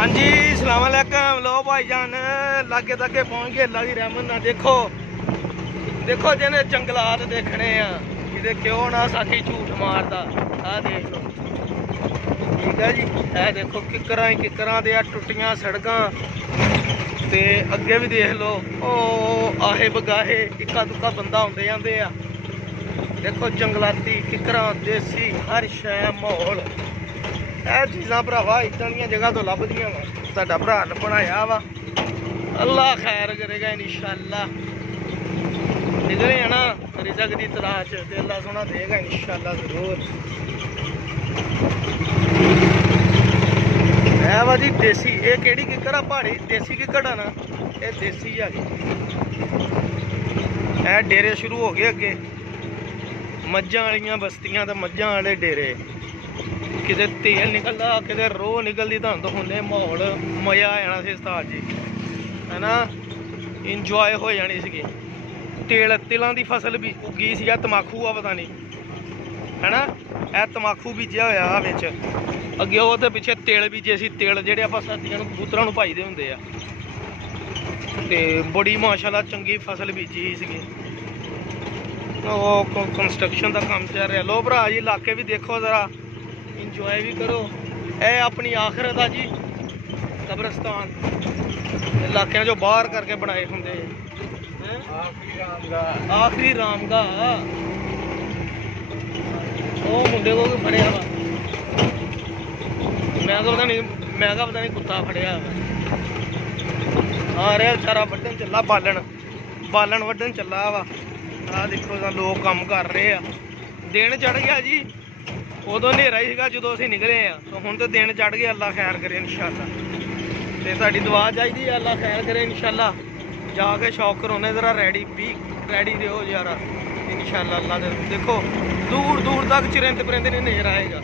हाँ जी सलाम अलैकुम। लो भाईजान लागे तक पहुँच गए। अल्लाह की रहमत ना देखो देखो जिन्हें जंगलात देखने कि क्यों ना साथी झूठ मारदा। आ देख लो ठीक है जी। है देखो किकरां ही किकरां दे टुटियां सड़कां ते अगे भी देख लो ओ आहे बगाहे इक्का दुक्का बंदा आउंदे जांदे आ। देखो जंगलाती किकरां देसी हर शै माहौल ਇਹ चीज़ा भरावा इदा दी जगह तो लभदियां वा। तुहाडा भरा ने बनाया वा। अल्लाह खैर करेगा इंशाअल्लाह। निकले हैं ना रिज़क की तलाश ते अल्लाह सोना देगा इंशाअल्लाह जरूर। है वा जी देसी। ये केड़ी किक्कर आ? पहाड़ी देसी किक्कर आ ना। ये देसी है। ये डेरे शुरू हो गए अगे मझां वालियां बस्तियां ते मझां वाले डेरे। किते तेल निकलता किते रोह निकलती। तुहानूं दिखाने माहौल मज़ा आ जाना सी उस्ताद जी है ना। इंजॉय हो जानी सी। तिलों की फसल भी उगी सी। तमाकू आ पता नहीं है ना। यह तमाकू बीजा होया बिच अगे वो पिछे तिल बीजे सी। तिल जेहड़े आपां सर्दियां नूं कबूतरां नूं पाई दे हुंदे आ ते बड़ी माशाअल्लाह चंगी फसल बीजी सी। कंस्ट्रक्शन का काम चल रहा। लो भरा जी इलाके भी देखो जरा इंजॉय भी करो। ए अपनी आखिरत आ जी कब्रस्तान इलाकों जो बाहर करके बनाए होंगे आखिरी रामगाह। वो मुंडे को भी फड़िया वा। मैं तो पता नहीं कुत्ता फड़िया वा। आ रहा बेचारा वड्डन चला बालन वड्डन चला वा। आ देखो लोग काम कर रहे हैं। दिन चढ़ गया जी। उदों नेरा ही जो असीं निकले तो हुण तो दिन चढ़ गया। अल्लाह खैर करे इंशाअल्लाह। तो साडी दुआ चाहिए अल्लाह खैर करे इंशाअल्लाह। जाके शौक करोने जरा रेडी रहो यार इंशाअल्लाह। अल्लाह देखो दूर दूर तक चिरंद परिंद नहीं नजर आएगा।